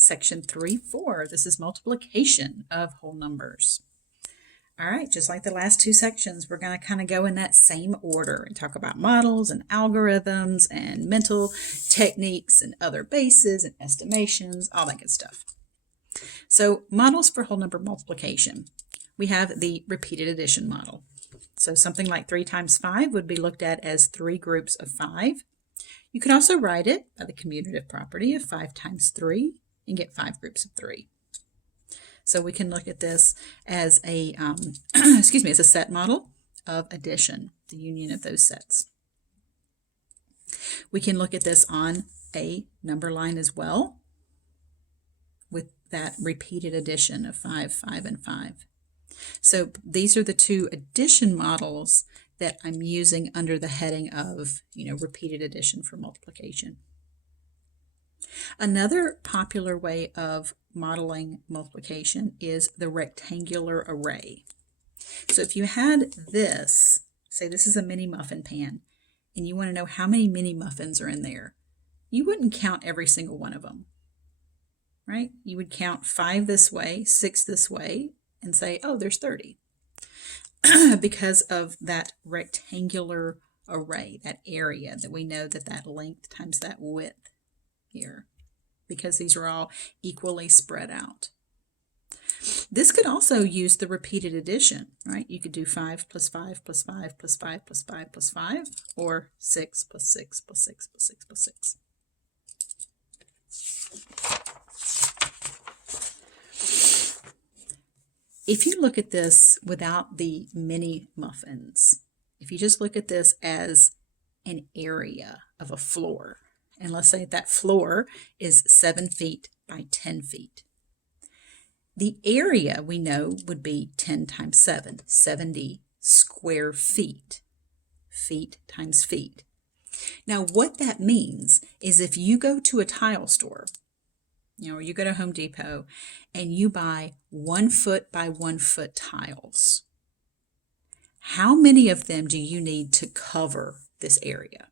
Section 3.4. This is multiplication of whole numbers. All right, just like the last two sections, we're going to kind of go in that same order and talk about models and algorithms and mental techniques and other bases and estimations, all that good stuff. So models for whole number multiplication. We have the repeated addition model. So something like 3 times 5 would be looked at as 3 groups of 5. You could also write it by the commutative property of 5 times 3 and get 5 groups of 3. So we can look at this as a, as a set model of addition, the union of those sets. We can look at this on a number line as well with that repeated addition of 5, 5, and 5. So these are the two addition models that I'm using under the heading of, repeated addition for multiplication. Another popular way of modeling multiplication is the rectangular array. So if you had this, say this is a mini muffin pan, and you want to know how many mini muffins are in there, you wouldn't count every single one of them, right? You would count 5 this way, 6 this way, and say, oh, there's 30. Because of that rectangular array, that area that we know that length times that width here, because these are all equally spread out. This could also use the repeated addition, right? You could do 5 plus 5 plus 5 plus 5 plus 5 plus 5, or 6 plus 6 plus 6 plus 6 plus 6. If you look at this without the mini muffins, if you just look at this as an area of a floor, and let's say that floor is 7 feet by 10 feet. The area we know would be 10 times 7, 70 square feet. Feet times feet. Now what that means is if you go to a tile store, you go to Home Depot and you buy 1 foot by 1 foot tiles, how many of them do you need to cover this area?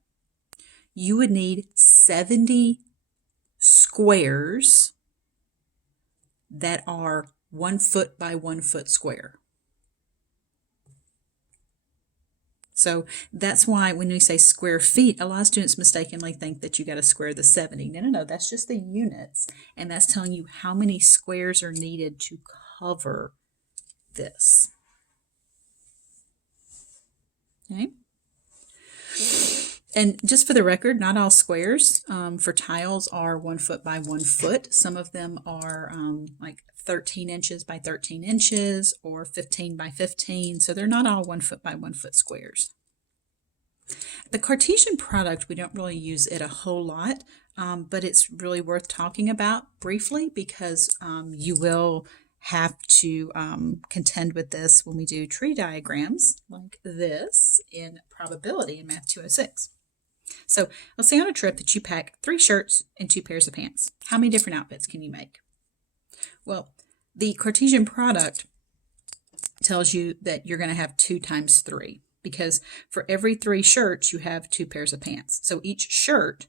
You would need 70 squares that are 1 foot by 1 foot square. So that's why when we say square feet, a lot of students mistakenly think that you got to square the 70. No, that's just the units. And that's telling you how many squares are needed to cover this. Okay. And just for the record, not all squares for tiles are 1 foot by 1 foot. Some of them are like 13 inches by 13 inches or 15 by 15. So they're not all 1 foot by 1 foot squares. The Cartesian product, we don't really use it a whole lot, but it's really worth talking about briefly because you will have to contend with this when we do tree diagrams like this in probability in Math 206. So let's say on a trip that you pack 3 shirts and 2 pairs of pants. How many different outfits can you make? Well, the Cartesian product tells you that you're going to have 2 times 3 because for every 3 shirts you have 2 pairs of pants. So each shirt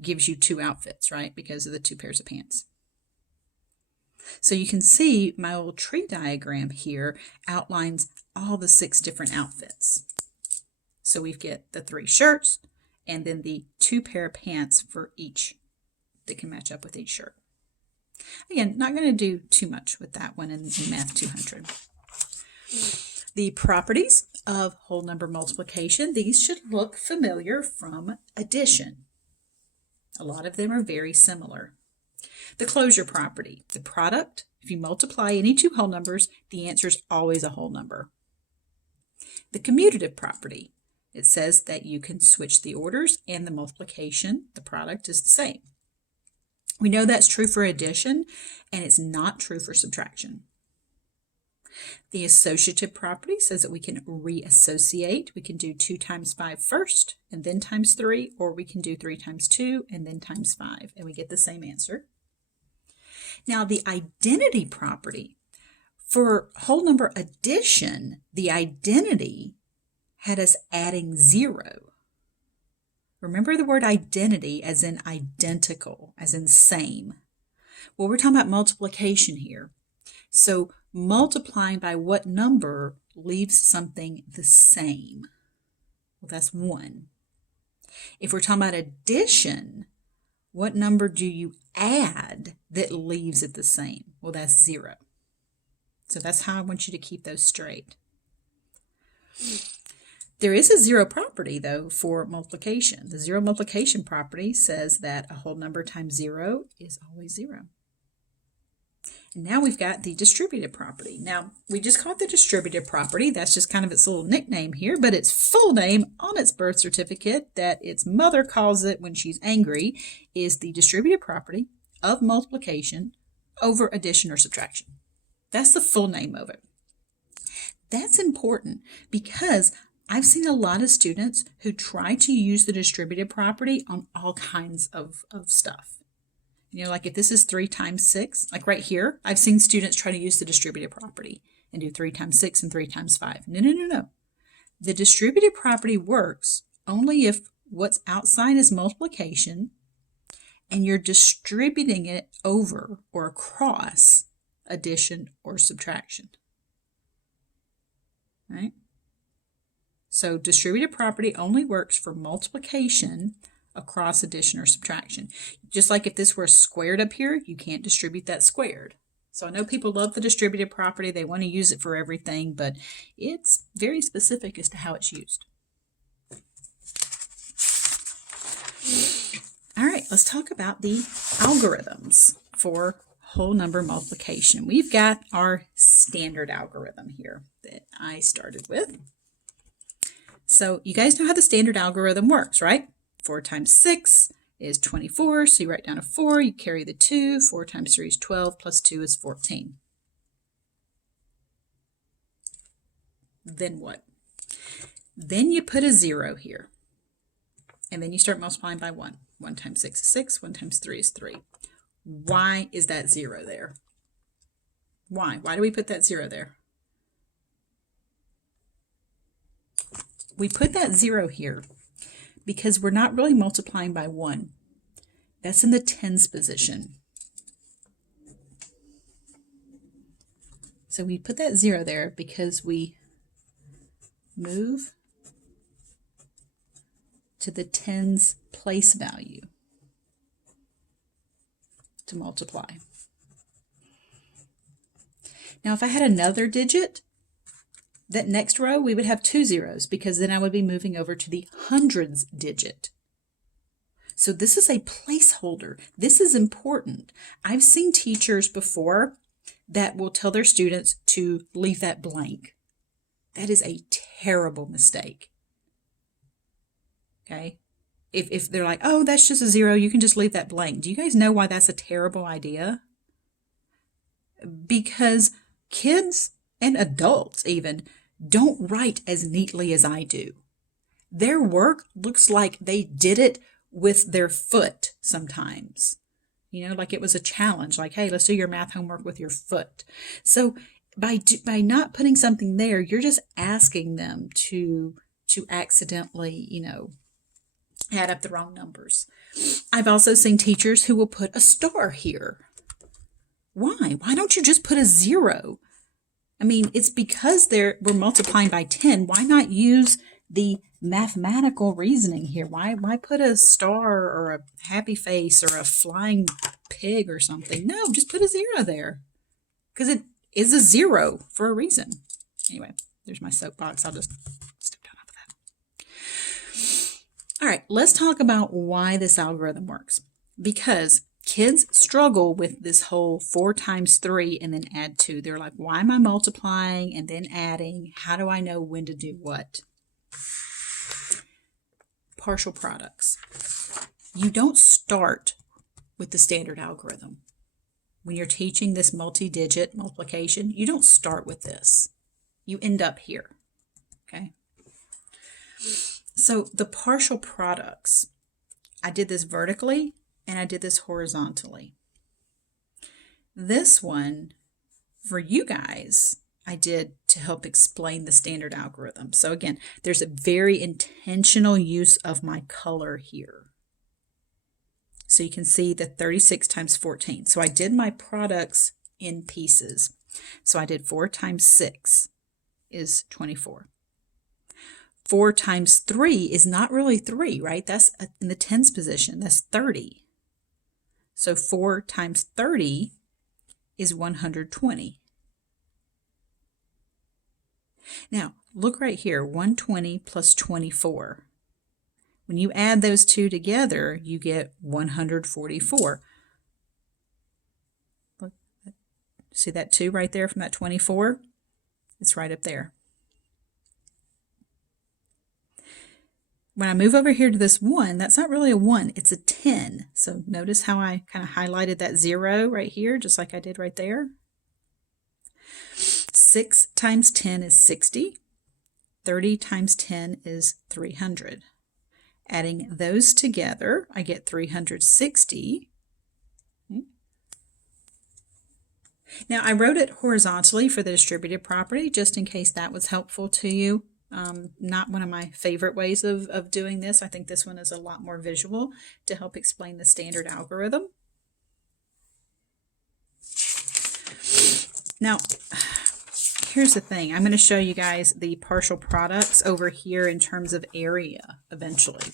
gives you 2 outfits, right? Because of the 2 pairs of pants. So you can see my little tree diagram here outlines all the 6 different outfits. So we get the 3 shirts and then the 2 pair of pants for each that can match up with each shirt. Again, not going to do too much with that one in Math 200. The properties of whole number multiplication, these should look familiar from addition. A lot of them are very similar. The closure property, the product, if you multiply any 2 whole numbers, the answer is always a whole number. The commutative property, it says that you can switch the orders and the multiplication, the product is the same. We know that's true for addition and it's not true for subtraction. The associative property says that we can reassociate. We can do 2 times 5 first and then times 3, or we can do 3 times 2 and then times 5, and we get the same answer. Now the identity property, for whole number addition, the identity had us adding 0. Remember the word identity as in identical, as in same. Well, we're talking about multiplication here. So multiplying by what number leaves something the same? Well, that's 1. If we're talking about addition, what number do you add that leaves it the same? Well, that's 0. So that's how I want you to keep those straight. There is a 0 property, though, for multiplication. The 0 multiplication property says that a whole number times 0 is always 0. And now we've got the distributive property. Now, we just call it the distributive property. That's just kind of its little nickname here, but its full name on its birth certificate that its mother calls it when she's angry is the distributive property of multiplication over addition or subtraction. That's the full name of it. That's important because I've seen a lot of students who try to use the distributive property on all kinds of stuff. You know, like if this is 3 times 6, like right here, I've seen students try to use the distributive property and do 3 times 6 and 3 times 5. No. The distributive property works only if what's outside is multiplication and you're distributing it over or across addition or subtraction. Right? So distributive property only works for multiplication across addition or subtraction. Just like if this were squared up here, you can't distribute that squared. So I know people love the distributive property. They want to use it for everything, but it's very specific as to how it's used. All right, let's talk about the algorithms for whole number multiplication. We've got our standard algorithm here that I started with. So you guys know how the standard algorithm works, right? 4 times 6 is 24, so you write down a 4, you carry the 2, 4 times 3 is 12, plus 2 is 14. Then what? Then you put a 0 here, and then you start multiplying by 1. 1 times 6 is 6, 1 times 3 is 3. Why is that 0 there? Why? Why do we put that 0 there? We put that 0 here because we're not really multiplying by 1. That's in the tens position. So we put that 0 there because we move to the tens place value to multiply. Now if I had another digit, that next row we would have 2 zeros because then I would be moving over to the hundreds digit. So this is a placeholder. This is important. I've seen teachers before that will tell their students to leave that blank. That is a terrible mistake. Okay? If they're like, oh, that's just a 0, you can just leave that blank. Do you guys know why that's a terrible idea? Because kids and adults even don't write as neatly as I do. Their work looks like they did it with their foot sometimes. You know, like it was a challenge, like, hey, let's do your math homework with your foot. So by not putting something there, you're just asking them to accidentally, you know, add up the wrong numbers. I've also seen teachers who will put a star here. Why? Why don't you just put a 0? I mean, it's because we're multiplying by 10. Why not use the mathematical reasoning here? Why put a star or a happy face or a flying pig or something? No, just put a 0 there because it is a 0 for a reason. Anyway, there's my soapbox. I'll just step down off of that. All right, let's talk about why this algorithm works. Because kids struggle with this whole 4 times 3 and then add 2. They're like, why am I multiplying and then adding? How do I know when to do what? Partial products. You don't start with the standard algorithm. When you're teaching this multi-digit multiplication, you don't start with this. You end up here. Okay? So the partial products, I did this vertically and I did this horizontally. This one, for you guys, I did to help explain the standard algorithm. So again, there's a very intentional use of my color here. So you can see the 36 times 14. So I did my products in pieces. So I did 4 times 6 is 24. 4 times 3 is not really 3, right? That's in the tens position. That's 30. So 4 times 30 is 120. Now, look right here, 120 plus 24. When you add those two together, you get 144. Look, see that 2 right there from that 24? It's right up there. When I move over here to this 1, that's not really a 1, it's a 10. So notice how I kind of highlighted that 0 right here, just like I did right there. 6 times 10 is 60. 30 times 10 is 300. Adding those together, I get 360. Now, I wrote it horizontally for the distributive property, just in case that was helpful to you. Not one of my favorite ways of doing this. I think this one is a lot more visual to help explain the standard algorithm. Now, here's the thing. I'm going to show you guys the partial products over here in terms of area eventually,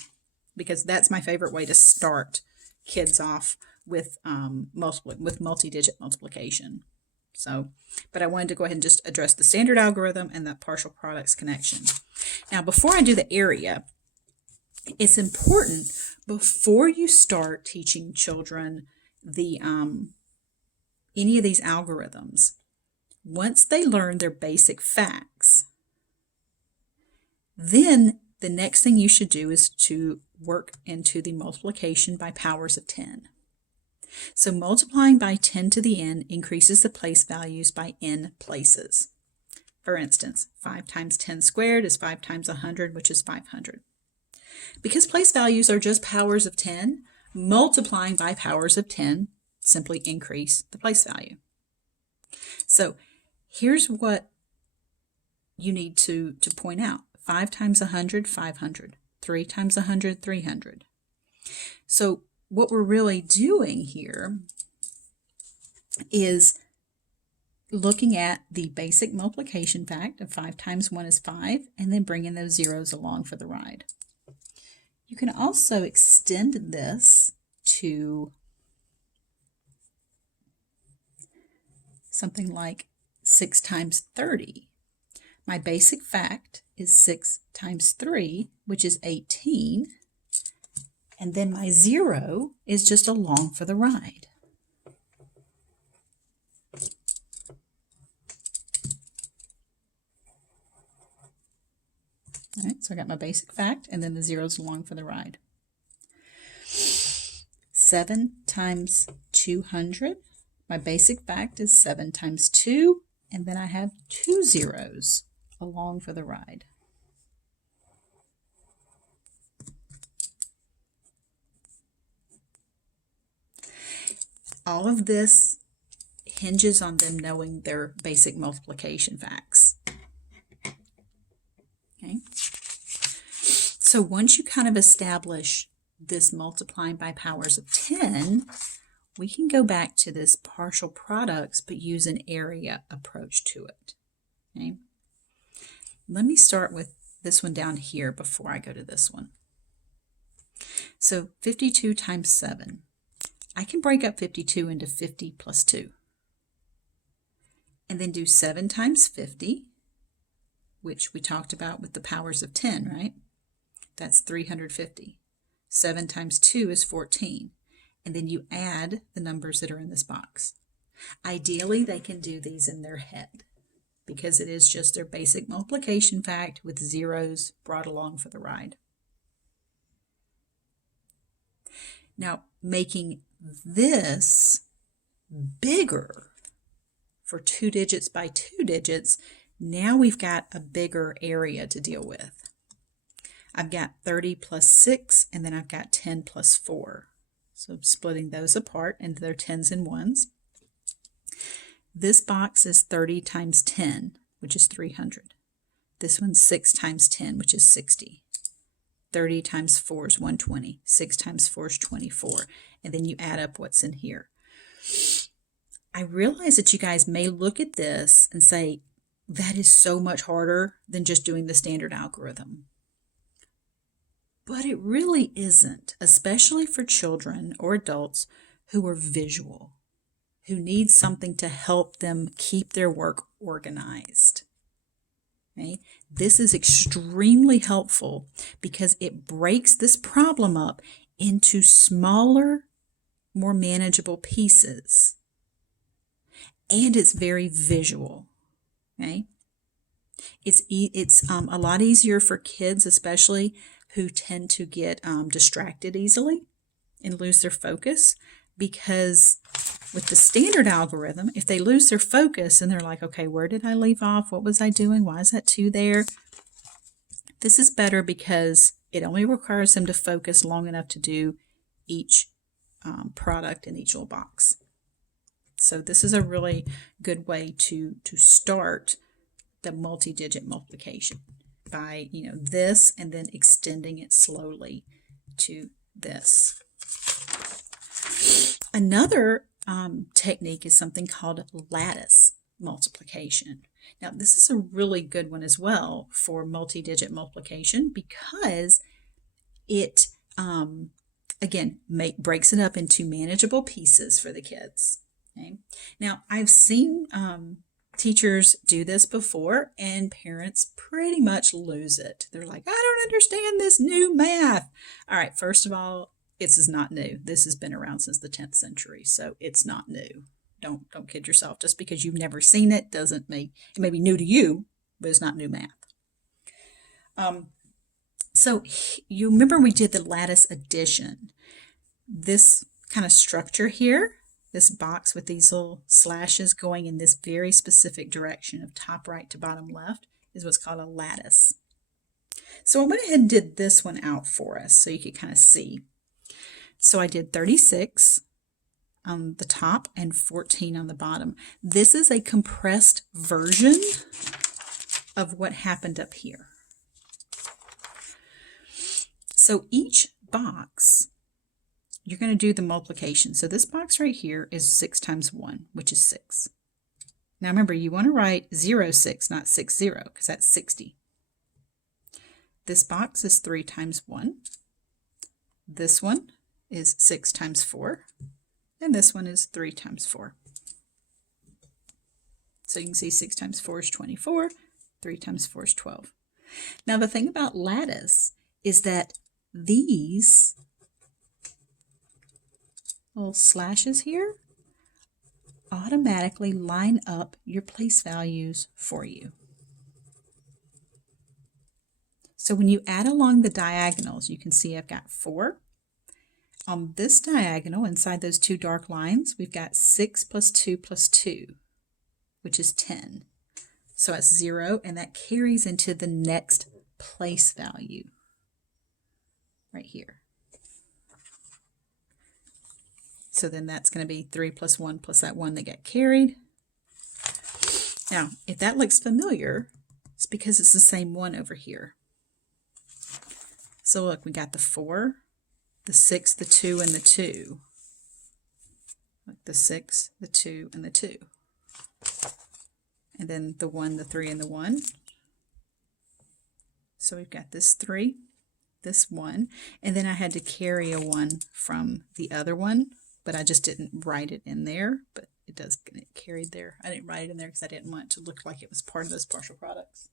because that's my favorite way to start kids off with multi-digit multiplication. So, but I wanted to go ahead and just address the standard algorithm and that partial products connection. Now, before I do the area, it's important before you start teaching children the any of these algorithms, once they learn their basic facts, then the next thing you should do is to work into the multiplication by powers of 10. So multiplying by 10 to the n increases the place values by n places. For instance, 5 times 10 squared is 5 times 100, which is 500. Because place values are just powers of 10, multiplying by powers of 10 simply increase the place value. So here's what you need to point out. 5 times 100, 500. 3 times 100, 300. So what we're really doing here is looking at the basic multiplication fact of 5 times 1 is 5, and then bringing those zeros along for the ride. You can also extend this to something like 6 times 30. My basic fact is 6 times 3, which is 18. And then my 0 is just along for the ride. All right, so I got my basic fact, and then the 0's along for the ride. 7 times 200. My basic fact is 7 times 2, and then I have 2 zeros along for the ride. All of this hinges on them knowing their basic multiplication facts. Okay. So once you kind of establish this multiplying by powers of 10, we can go back to this partial products, but use an area approach to it. Okay. Let me start with this one down here before I go to this one. So 52 times 7. I can break up 52 into 50 plus 2. And then do 7 times 50, which we talked about with the powers of 10, right? That's 350. 7 times 2 is 14. And then you add the numbers that are in this box. Ideally, they can do these in their head because it is just their basic multiplication fact with zeros brought along for the ride. Now, making this bigger for 2 digits by 2 digits, now we've got a bigger area to deal with. I've got 30 plus 6, and then I've got 10 plus 4. So splitting those apart into their 10s and 1s. This box is 30 times 10, which is 300. This one's 6 times 10, which is 60. 30 times 4 is 120. 6 times 4 is 24. and then you add up what's in here. I realize that you guys may look at this and say, that is so much harder than just doing the standard algorithm. But it really isn't, especially for children or adults who are visual, who need something to help them keep their work organized. Okay? This is extremely helpful because it breaks this problem up into smaller, more manageable pieces. And it's very visual. Okay? It's a lot easier for kids, especially who tend to get distracted easily and lose their focus, because with the standard algorithm, if they lose their focus and they're like, okay, where did I leave off? What was I doing? Why is that 2 there? This is better because it only requires them to focus long enough to do each product in each little box. So this is a really good way to start the multi-digit multiplication by, this and then extending it slowly to this. Another technique is something called lattice multiplication. Now, this is a really good one as well for multi-digit multiplication because it, again, breaks it up into manageable pieces for the kids. Okay? Now, I've seen teachers do this before, and parents pretty much lose it. They're like, I don't understand this new math. All right, first of all, this is not new. This has been around since the 10th century, so it's not new. Don't kid yourself. Just because you've never seen it doesn't make it may be new to you, but it's not new math. So you remember we did the lattice addition. This kind of structure here, this box with these little slashes going in this very specific direction of top right to bottom left, is what's called a lattice. So I went ahead and did this one out for us so you could kind of see. So I did 36 on the top and 14 on the bottom. This is a compressed version of what happened up here. So each box, you're going to do the multiplication. So this box right here is 6 times 1, which is 6. Now remember, you want to write 0, 6, not 6, 0, because that's 60. This box is 3 times 1. This one is 6 times 4. And this one is 3 times 4. So you can see 6 times 4 is 24. 3 times 4 is 12. Now the thing about lattice is that these little slashes here automatically line up your place values for you. So when you add along the diagonals, you can see I've got 4. On this diagonal, inside those 2 dark lines, we've got 6 plus 2 plus 2, which is 10. So that's 0, and that carries into the next place value right here. So then that's going to be 3 plus 1 plus that 1 that got carried. Now, if that looks familiar, it's because it's the same one over here. So look, we got the 4, the 6, the 2, and the 2. Look, the 6, the 2, and the 2. And then the 1, the 3, and the 1. So we've got this 3, this 1, and then I had to carry a 1 from the other one, but I just didn't write it in there, but it does get carried there. I didn't write it in there because I didn't want it to look like it was part of those partial products.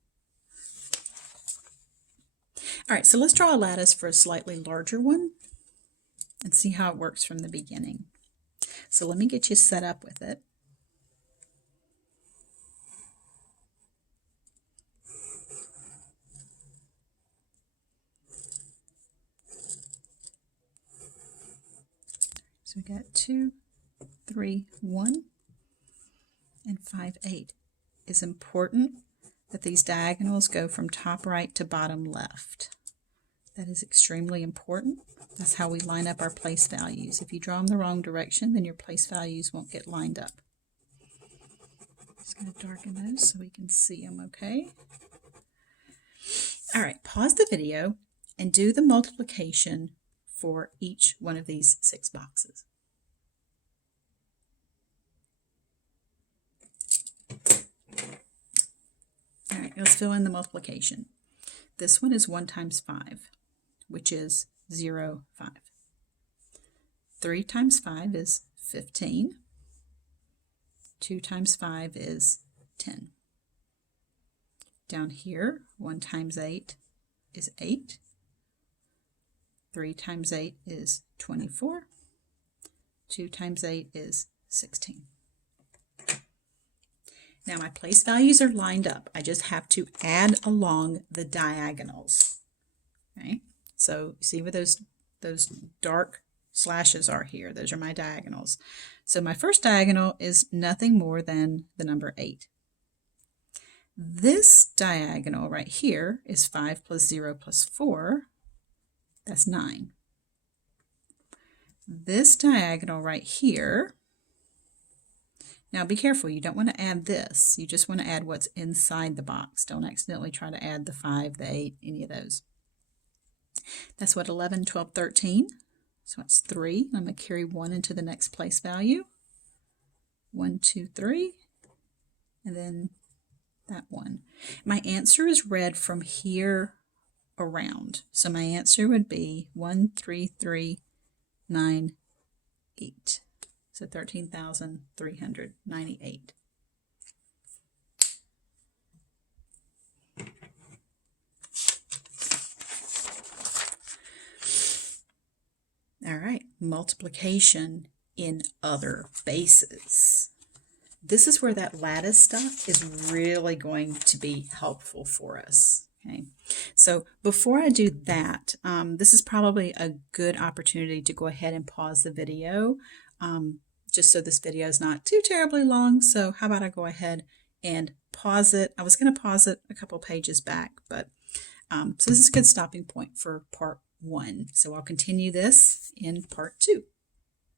All right, so let's draw a lattice for a slightly larger one and see how it works from the beginning. So let me get you set up with it. So we got 2, 3, 1, and 5, 8. It's important that these diagonals go from top right to bottom left. That is extremely important. That's how we line up our place values. If you draw them the wrong direction, then your place values won't get lined up. Just going to darken those so we can see them okay. All right, pause the video and do the multiplication for each one of these 6 boxes. All right, let's fill in the multiplication. This one is 1 times 5, which is 0, 5. 3 times 5 is 15. 2 times 5 is 10. Down here, 1 times 8 is 8. 3 times 8 is 24. 2 times 8 is 16. Now my place values are lined up. I just have to add along the diagonals. Okay? So see where those dark slashes are here. Those are my diagonals. So my first diagonal is nothing more than the number 8. This diagonal right here is 5 plus 0 plus 4. That's 9. This diagonal right here, now be careful, you don't want to add this. You just want to add what's inside the box. Don't accidentally try to add the 5, the 8, any of those. That's what, 11, 12, 13. So it's 3. I'm going to carry 1 into the next place value. 1, 2, 3. And then that 1. My answer is read from here around. So my answer would be 1, 3, 3, 9, 8. So 13,398. All right, multiplication in other bases. This is where that lattice stuff is really going to be helpful for us. Okay, so before I do that, this is probably a good opportunity to go ahead and pause the video, just so this video is not too terribly long. So how about I go ahead and pause it? I was going to pause it a couple pages back, but so this is a good stopping point for part 1. So I'll continue this in part 2.